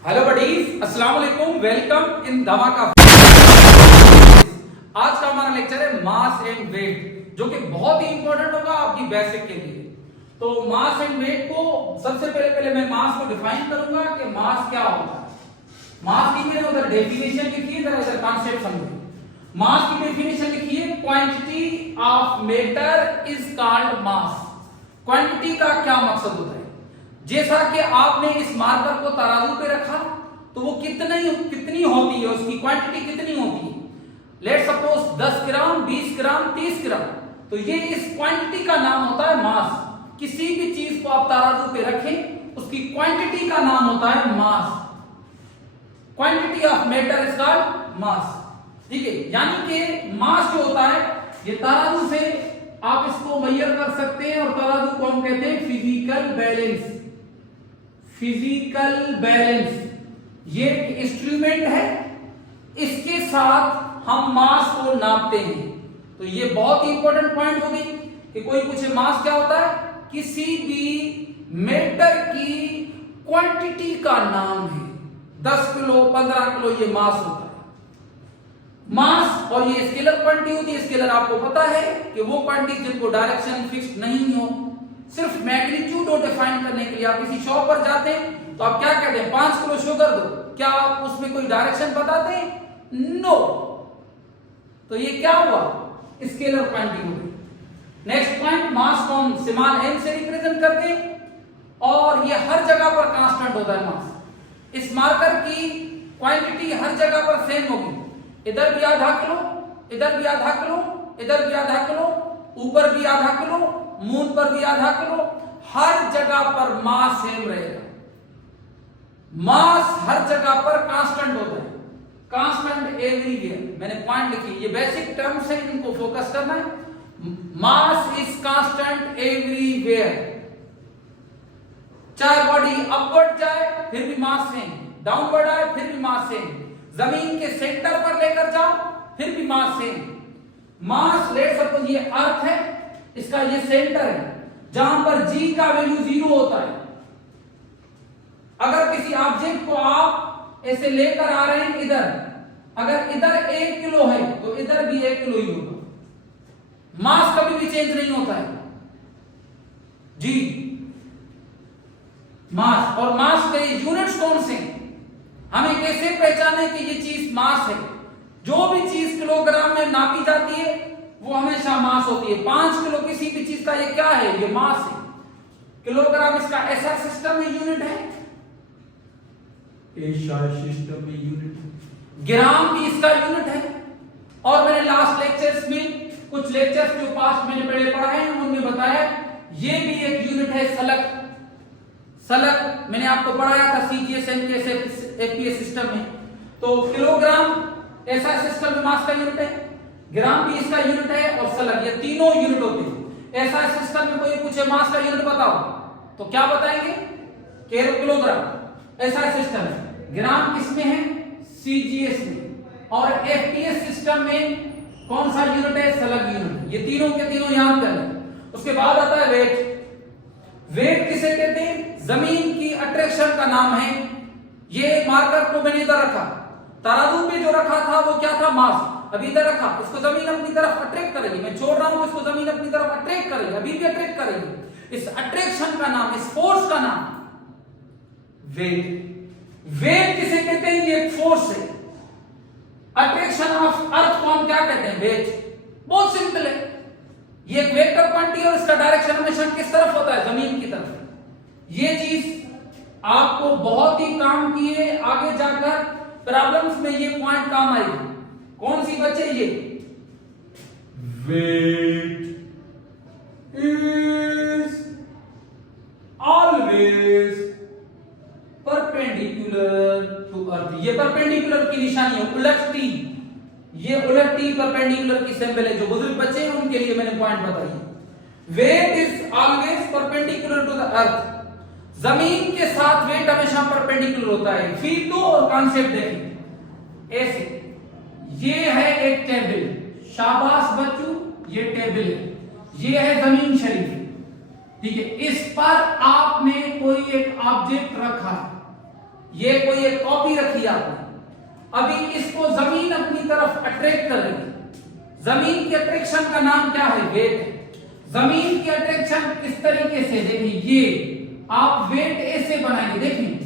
Hello buddies, अस्सलाम वालेकुम, welcome in धमाका। आज का हमारा लेक्चर है मास एंड वेट, जो कि बहुत ही इंपॉर्टेंट होगा आपकी बेसिक के लिए। तो मास एंड वेट को सबसे पहले मैं मास को डिफाइन करूंगा कि मास क्या होता है। मास की मैंने उधर डेफिनेशन लिखी है, जरा इधर कॉन्सेप्ट समझिए। मास की डेफिनेशन लिखी है, quantity of matter is called mass. Quantity का क्या मकसद होता है? जैसा कि आपने इस मार्कर को तराजू पे रखा तो वो कितनी होती है, उसकी क्वांटिटी कितनी होती है। लेट सपोज 10 ग्राम, 20 ग्राम, 30 ग्राम, तो ये इस क्वांटिटी का नाम होता है मास। किसी भी चीज को आप तराजू पे रखें, उसकी क्वांटिटी का नाम होता है mass. Quantity of matter is called mass. ठीक है, यानी कि मास जो होता है ये तराजू से आप इसको मेजर कर सकते हैं, और तराजू को हम कहते हैं फिजिकल बैलेंस। फिजिकल बैलेंस ये एक इंस्ट्रूमेंट है, इसके साथ हम मास को नापते हैं। तो ये बहुत ही इंपॉर्टेंट पॉइंट होगी कि कोई पूछे मास क्या होता है, किसी भी मैटर की क्वांटिटी का नाम है। 10 किलो, 15 किलो, ये मास होता है। मास और ये स्केलर क्वांटिटी होती है। स्केलर आपको पता है कि वो क्वांटिटी जिनको डायरेक्शन फिक्स नहीं हो, सिर्फ मैग्नीट्यूड को डिफाइन करने के लिए आप किसी शॉप पर जाते हैं तो आप क्या कहते हैं, 5 किलो शुगर दो, क्या आप उसमें कोई डायरेक्शन बताते हैं? नो। तो ये क्या हुआ, स्केलर क्वांटिटी हो गई। नेक्स्ट पॉइंट, मास को हम स्मॉल m से रिप्रेजेंट करते हैं, और ये हर जगह पर कांस्टेंट होता है मास। इस मार्कर की क्वांटिटी हर जगह पर सेम होगी। इधर भी आधा किलो, इधर भी आधा किलो, इधर भी आधा किलो, ऊपर भी आधा किलो, मून पर भी आधा किलो, हर जगह पर मास सेम रहेगा। मास हर जगह पर कांस्टेंट होता है, कांस्टेंट एवरीवेयर। मैंने पॉइंट लिखी, ये बेसिक टर्म्स है, इनको फोकस करना है। Mass is constant everywhere. चाहे बॉडी अपवर्ड जाए फिर भी मास सेम, डाउनवर्ड आए फिर भी मास सेम, जमीन के सेंटर पर लेकर जाओ फिर भी मास सेम। मास लेट सपोज ये अर्थ है, इसका ये सेंटर है, जहां पर g का वैल्यू 0 होता है। अगर किसी ऑब्जेक्ट को आप ऐसे लेकर आ रहे हैं इधर, अगर इधर 1 किलो है तो इधर भी 1 किलो ही होगा। मास कभी भी चेंज नहीं होता है जी। मास और मास के यूनिट्स कौन से, हमें कैसे पहचाने कि ये चीज मास है? जो भी चीज किलोग्राम में नापी जाती है वो हमेशा मास होती है। 5 किलो किसी भी चीज का ये क्या है, ये मास है। किलोग्राम इसका एसआई सिस्टम में यूनिट है, एसआई सिस्टम में यूनिट है। ग्राम भी इसका यूनिट है। और मैंने लास्ट लेक्चर्स में, कुछ लेक्चर्स जो पास्ट मैंने पहले पढ़ाए हैं उनमें बताया ये भी एक यूनिट है, सलक। सलक मैंने आपको पढ़ाया था सीजीएस एफपीएस सिस्टम में। तो किलोग्राम एसआई सिस्टम में मास का यूनिट है, ग्राम भी इसका यूनिट है, और सलग, ये तीनों यूनिट होते हैं। एसआई सिस्टम में कोई पूछे मास का यूनिट बताओ तो क्या बताएंगे, किलोग्राम एसआई सिस्टम में। ग्राम किसमें है, सीजीएस में। और एफपीएस सिस्टम में कौन सा यूनिट है, सलग यूनिट। ये तीनों के तीनों याद करें। उसके बाद आता है वेट। वेट किसे कहते हैं, जमीन की अट्रैक्शन का नाम है। ये मार्कर को मैंने इधर रखा, तराजू पे जो रखा था वो क्या था, मास। अभी इधर रखा, इसको जमीन अपनी तरफ अट्रैक्ट करेगी। मैं छोड़ रहा हूं, इसको जमीन अपनी तरफ अट्रैक्ट करेगी, अभी भी अट्रैक्ट करेगी। इस अट्रैक्शन का नाम, इस फोर्स का नाम वेट। वेट किसे कहते हैं, ये एक फोर्स है। अट्रैक्शन ऑफ अर्थ को हम क्या कहते हैं, वेट। बहुत सिंपल है, ये एक वेक्टर क्वांटिटी और इसका डायरेक्शन हमेशा किस तरफ होता है, जमीन की तरफ। ये चीज आपको बहुत ही काम की है, आगे जाकर प्रॉब्लम्स में ये पॉइंट काम आएगी। कौन सी बच्चे, ये weight is always perpendicular to earth. ये परपेंडिकुलर की निशानी है, उलट टी। ये उलट टी परपेंडिकुलर की सिंबल है। जो बुजुर्ग बच्चे हैं उनके लिए मैंने पॉइंट बताई। Weight is always perpendicular to the earth. जमीन के साथ वेट हमेशा परपेंडिकुलर होता है। फील दो और कॉन्सेप्ट देखें ऐसे। ये है एक टेबल, शाबाश बच्चों, ये टेबल है, ये है जमीन शरीफ। ठीक है, इस पर आपने कोई एक ऑब्जेक्ट रखा, ये कोई एक कॉपी रखी आपने, अभी इसको जमीन अपनी तरफ अट्रैक्ट कर रही है। जमीन की अट्रैक्शन का नाम क्या है? वेट है। जमीन की अट्रैक्शन इस तरीके से, देखिए ये आप वेट ऐसे बनाएंगे, देखिए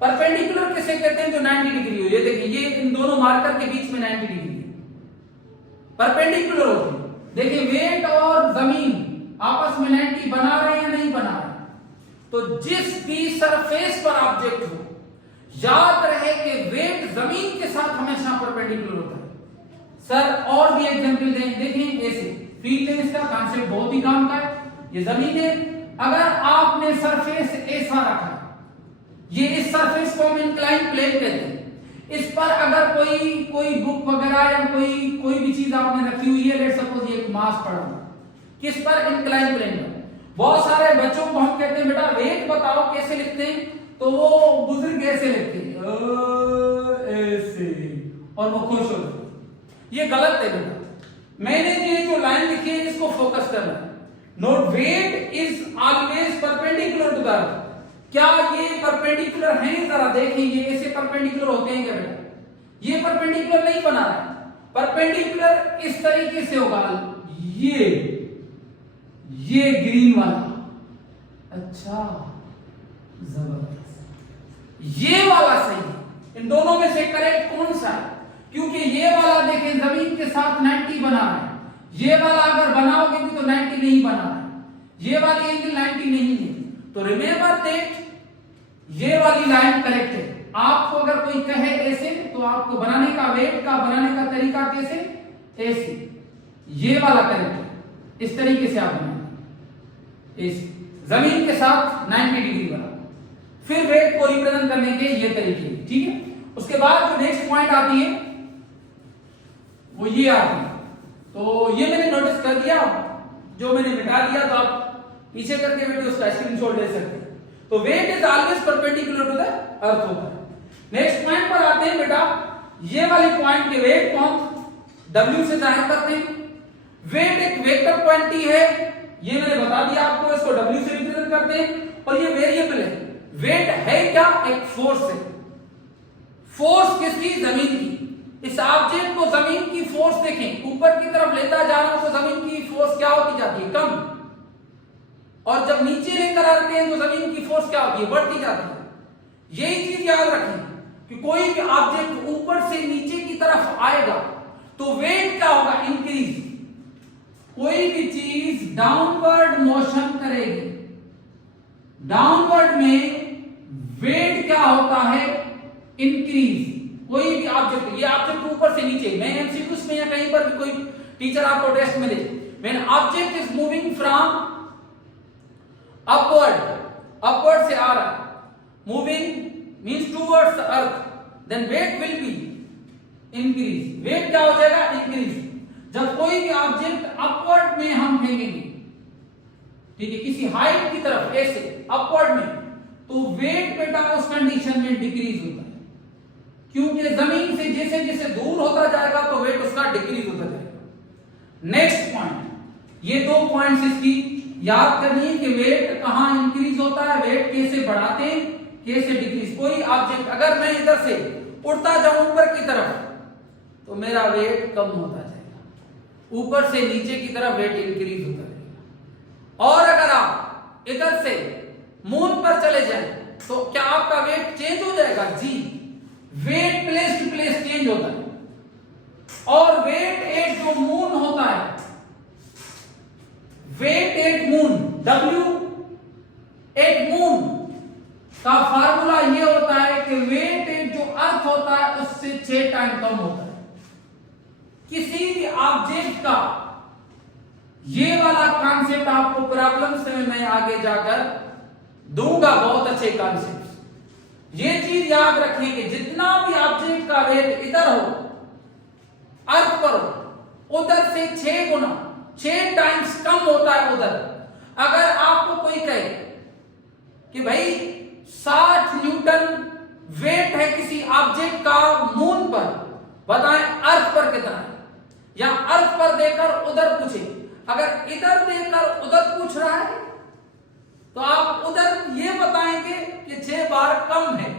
परपेंडिकुलर किसे कहते हैं? जो 90 डिग्री हो। ये देखिए ये इन दोनों मार्कर के बीच में 90 डिग्री है, परपेंडिकुलर होती है। देखिए वेट और जमीन आपस में 90 बना रहे हैं या नहीं बना रहे? तो जिस भी सरफेस पर ऑब्जेक्ट हो, याद रहे कि वेट जमीन के साथ हमेशा परपेंडिकुलर होता है। सर और भी एग्जांपल दें, देखिए ऐसे फील्ड है, इसका कॉन्सेप्ट बहुत ही काम का है। ये जमीन है, अगर आपने सरफेस ऐसा रखा, ये इस सरफेस को हम इंक्लाइन प्लेन कहते हैं। इस पर अगर कोई बुक वगैरह या कोई भी चीज आपने रखी हुई है, लेट सपोज ये एक मास पड़ा हुआ, किस पर? इंक्लाइन प्लेन पर। बहुत सारे बच्चों को हम कहते हैं बेटा वेट बताओ कैसे लिखते हैं, तो वो बुजुर्ग ऐसे लिखते हैं ऐसे, और वो खुश हो। ये गलत है बेटा। मैंने ये जो लाइन लिखी है इसको फोकस करना है। Note, weight is always perpendicular to the earth. क्या ये परपेंडिकुलर हैं? जरा देखिए, ये ऐसे परपेंडिकुलर होते हैं क्या बेटा? ये परपेंडिकुलर नहीं बना रहा है। परपेंडिकुलर इस तरीके से होगा, ये ग्रीन वाला। अच्छा, जबरदस्त, ये वाला सही है। इन दोनों में से करेक्ट कौन सा है? क्योंकि ये वाला देखें जमीन के साथ 90 बना रहा है, ये वाला अगर बनाओगे भी तो 90 नहीं बना रहा है, ये वाली एंगल 90 नहीं है। तो रिमेंबर दैट ये वाली लाइन करेक्ट है। आपको अगर कोई कहे ऐसे, तो आपको बनाने का वेट का बनाने का तरीका कैसे? ऐसे, ये वाला करेक्ट है, इस तरीके से आप बनाएंगे, ऐसे जमीन के साथ 90 डिग्री बना, फिर वेट को रिप्रेजेंट करने के ये तरीके, ठीक है। उसके बाद जो नेक्स्ट पॉइंट आती है वो ये आती है, तो ये मैंने नोटिस कर दिया, जो मैंने मिटा दिया, तो आप पीछे करके बेटे उसका स्क्रीनशॉट ले सकते हैं। तो weight is always perpendicular to the earth होता है। नेक्स्ट पॉइंट पर आते हैं बेटा, ये वाली पॉइंट के वेट को हम W से जाहिर करते हैं। वेट एक वेक्टर क्वांटिटी है, ये मैंने बता दिया आपको, इसको W से रिप्रेजेंट करते हैं, और ये वेरिएबल है। वेट है क्या? एक फोर्स है। फोर्स किसकी? जमीन की। इस ऑब्जेक्ट को जमीन की फोर्स देखें, ऊपर की तरफ लेता जा रहा हूं तो जमीन की फोर्स क्या होती जाती है? कम। और जब नीचे लेकर आते हैं तो जमीन की फोर्स क्या होती है? बढ़ती जाती है। यही चीज याद रखें कि कोई भी ऑब्जेक्ट ऊपर से नीचे की तरफ आएगा तो वेट क्या होगा? इंक्रीज। कोई भी चीज डाउनवर्ड मोशन करेगी, डाउनवर्ड में वेट क्या होता है? इंक्रीज। कोई भी ऑब्जेक्ट, ये ऑब्जेक्ट ऊपर से नीचे, मैं एमसीक्यूज में या कहीं पर भी कोई टीचर आपको टेस्ट में दे, when object is moving from upward से आ रहा है, moving means towards the earth, then weight will be increase. Weight क्या हो जाएगा? इंक्रीज। जब कोई भी ऑब्जेक्ट अपवर्ड में हम फेंकेंगे, ठीक है, किसी हाइट की तरफ ऐसे अपवर्ड में, तो वेट बेटा उस कंडीशन में डिक्रीज होता है, क्योंकि जमीन से जैसे जैसे दूर होता जाएगा तो वेट उसका डिक्रीज होता जाएगा। नेक्स्ट पॉइंट, ये दो पॉइंट्स इसकी याद करनी है कि वेट कहां इंक्रीज होता है, वेट कैसे बढ़ाते हैं, कैसे डिक्रीज। कोई ऑब्जेक्ट अगर मैं इधर से उड़ता जाऊं ऊपर की तरफ तो मेरा वेट कम होता जाएगा, ऊपर से नीचे की तरफ वेट इंक्रीज होता जाएगा। और अगर आप इधर से मून पर चले जाएं तो क्या आपका वेट चेंज हो जाएगा? जी, weight place to place change होता है। और वेट एट जो मून होता है, weight at moon, W at moon का फार्मूला ये होता है कि वेट एट जो अर्थ होता है उससे 6 टाइम कम होता है। किसी भी ऑब्जेक्ट का ये वाला कॉन्सेप्ट आपको प्रॉब्लम्स में मैं आगे जाकर दूंगा, बहुत अच्छे कॉन्सेप्ट। ये चीज याद रखिए कि जितना भी ऑब्जेक्ट का वेट इधर हो, अर्थ पर हो, उधर से 6 गुना, 6 टाइम्स कम होता है उधर। अगर आपको कोई कहे कि भाई 60 न्यूटन वेट है किसी ऑब्जेक्ट का मून पर, बताएं अर्थ पर कितना है, या अर्थ पर देकर उधर पूछे, अगर इधर देकर उधर पूछ रहा है तो आप उधर ये बताएंगे कि 6 बार कम है,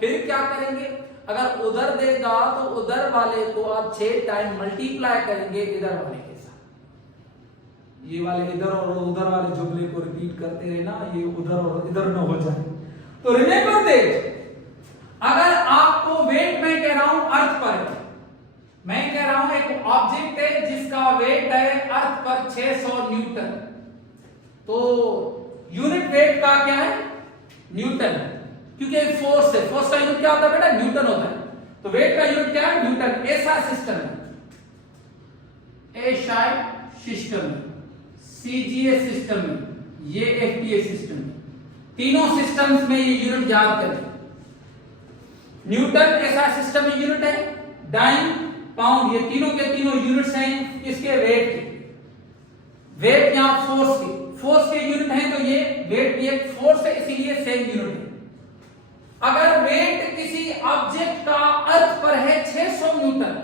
फिर क्या करेंगे, अगर उधर देगा तो उधर वाले को आप 6 टाइम मल्टीप्लाई करेंगे इधर वाले के साथ। ये वाले इधर और उधर वाले जुमले को रिपीट करते रहे ना, ये उधर और इधर न हो जाए। तो रिमेंबर दैट, अगर आपको वेट मैं कह रहा हूं अर्थ पर, मैं कह रहा हूं एक ऑब्जेक्ट है जिसका वेट है अर्थ पर 600 न्यूटन, तो यूनिट वेट का क्या है, न्यूटन, क्योंकि एक फोर्स है, फोर्स का यूनिट क्या होता है बेटा, न्यूटन होता है, तो वेट का यूनिट क्या है, न्यूटन। ऐसा सिस्टम है, सिस्टम, सीजीएस सिस्टम, ये एफटीए सिस्टम, तीनों सिस्टम्स में ये यूनिट याद करें। न्यूटन ऐसा सिस्टम में यूनिट है, डाइन, पाउंड, ये तीनों के तीनों यूनिट्स हैं किसके, वेट के। वेट यहां फोर्स के, फोर्स के यूनिट है, तो ये वेट भी एक फोर्स है, इसीलिए सेम यूनिट है। अगर वेट किसी ऑब्जेक्ट का अर्थ पर है 600 न्यूटन,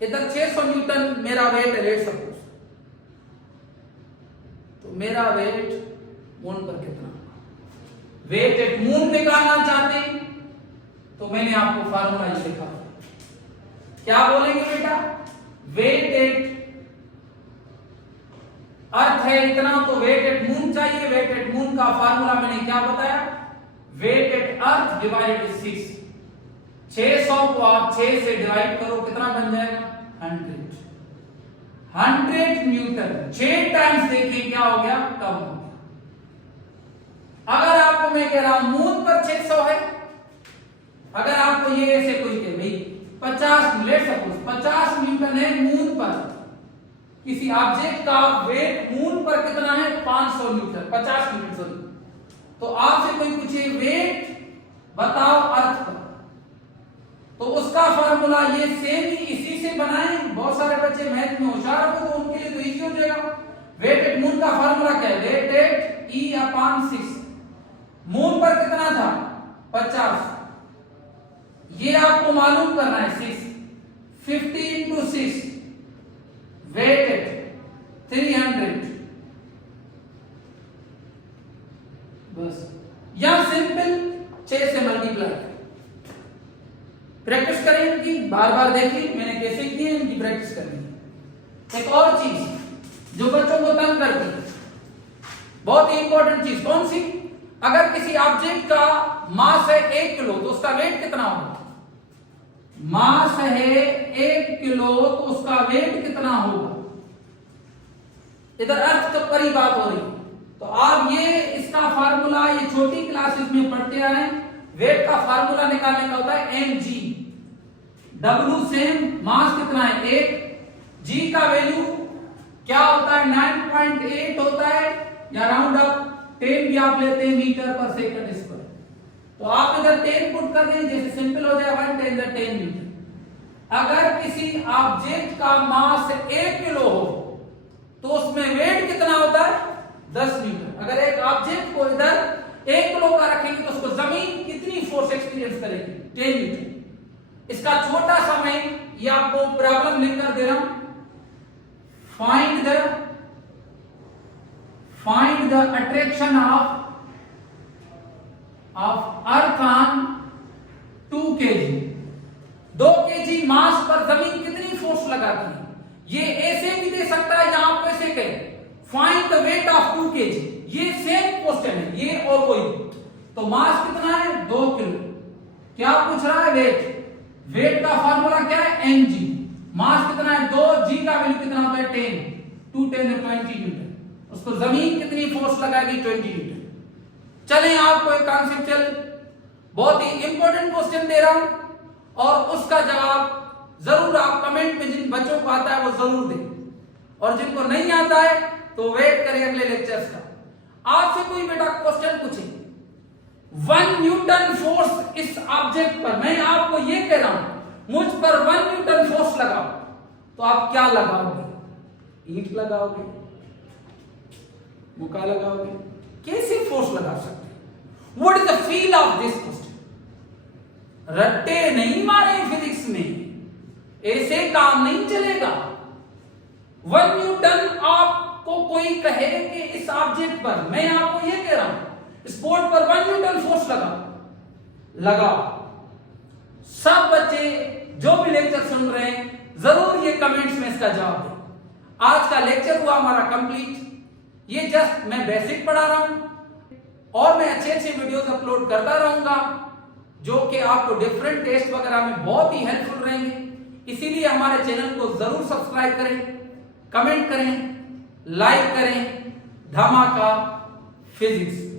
इधर 600 न्यूटन मेरा वेट है, लेट सपोज, तो मेरा वेट मून पर कितना, वेट एट मून निकालना चाहते हैं तो मैंने आपको फार्मूला ये लिखा, क्या बोलेंगे बेटा, वेट एट अर्थ है इतना, तो वेट एट मून चाहिए। वेट एट मून का फार्मूला मैंने क्या बताया, वेट एट अर्थ डिवाइडेड 6, 600 को आप 6 से डिवाइड करो, कितना बन जाएगा, 100 न्यूटन। 6 टाइम्स देखिए क्या हो गया, कम हो गया। अगर आपको मैं कह रहा हूं मून पर 600 है, अगर आपको ये ऐसे कोई कहे भाई 50, लेट सपोज 50 न्यूटन है मून पर, किसी ऑब्जेक्ट का वेट मून पर कितना है, 500 न्यूटन, 50 न्यूटन सॉरी, तो आपसे कोई पूछे वेट बताओ अर्थ पर, तो उसका फार्मूला ये सेम ही इसी से बनाए। बहुत सारे बच्चे मैथ में होशियार हो तो उनके लिए तो इजी हो जाएगा। वेट एट मून का फार्मूला क्या है, वेट एट E/6, मून पर कितना था, 50, ये आपको मालूम करना है, 6, 50 × 6, वेट एट 300, बस, या सिंपल 6 से मल्टीप्लाई। प्रैक्टिस करें इनकी, बार बार देखिए मैंने कैसे किए, इनकी प्रैक्टिस करनी। एक और चीज जो बच्चों को तंग करती है, बहुत ही इंपॉर्टेंट चीज, कौन सी, अगर किसी ऑब्जेक्ट का मास है 1 किलो तो उसका वेट कितना होगा, मास है 1 किलो तो उसका वेट कितना होगा, इधर अर्थ तो पर ही बात हो रही, तो आप ये इसका फार्मूला ये छोटी क्लासेस में पढ़ते आ रहे हैं। वेट का फार्मूला निकालने का होता है mg, W सेम, मास कितना है 1, g का वैल्यू क्या होता है 9.8 होता है, या राउंड अप 10 भी आप लेते हैं मीटर पर सेकंड स्क्वायर, तो आप इधर 10 पुट कर दें, जैसे सिंपल हो जाए 1 10 10 मीटर। अगर किसी ऑब्जेक्ट का मास 1 किलो हो तो उसमें वेट कितना होता है 10 न्यूटन। अगर एक ऑब्जेक्ट को इधर 1 किलो का रखेंगे तो उसको जमीन कितनी फोर्स एक्सपीरियंस करेगी, 10 न्यूटन। इसका छोटा सा मैं ये आपको प्रॉब्लम लिखकर दे रहा हूं, find the attraction of earth on 2 kg, 2 kg मास पर जमीन कितनी फोर्स लगाती है। ये ऐसे भी दे सकता है, यहां आप ऐसे कहें find the weight of 2 kg, ये सेम क्वेश्चन है, ये और कोई, तो मास कितना है 2 किलो, क्या पूछ रहा है वेट, वेट का फार्मूला क्या है mg, मास कितना है 2, g का वैल्यू कितना होता है 10, 2 10 है 20 न्यूटन, उसको जमीन कितनी फोर्स लगाएगी 20 न्यूटन। चलें आपको एक कॉन्सेप्चुअल बहुत ही इंपॉर्टेंट क्वेश्चन दे रहा हूं और उसका जवाब जरूर आप कमेंट में, जिन बच्चों को आता है वो जरूर दें, और जिनको नहीं आता है तो वेट करें अगले लेक्चर्स का। आपसे कोई बेटा क्वेश्चन पूछे 1 न्यूटन फोर्स इस ऑब्जेक्ट पर, मैं आपको ये कह रहा हूं मुझ पर 1 न्यूटन फोर्स लगाओ, तो आप क्या लगाओगे, ईंट लगाओगे, मुक्का लगाओगे, कैसे फोर्स लगा सकते हैं। What is the feel of this question, Ratte नहीं मारे फिजिक्स में, ऐसे काम नहीं चलेगा। 1 न्यूटन आपको कोई कहे कि इस ऑब्जेक्ट पर, मैं आपको ये कह रहा हूं स्पोर्ट पर 1 न्यूटन फोर्स लगाओ, सब बच्चे जो भी लेक्चर सुन रहे हैं जरूर ये कमेंट्स में इसका जवाब दें। आज का लेक्चर हुआ हमारा कंप्लीट। ये जस्ट मैं बेसिक पढ़ा रहा हूं और मैं अच्छे अच्छे वीडियोस अपलोड करता रहूंगा जो कि आपको डिफरेंट टेस्ट वगैरह में बहुत ही हेल्पफुल रहेंगे। इसीलिए हमारे चैनल को जरूर सब्सक्राइब करें, कमेंट करें, लाइक करें। धमाका फिजिक्स।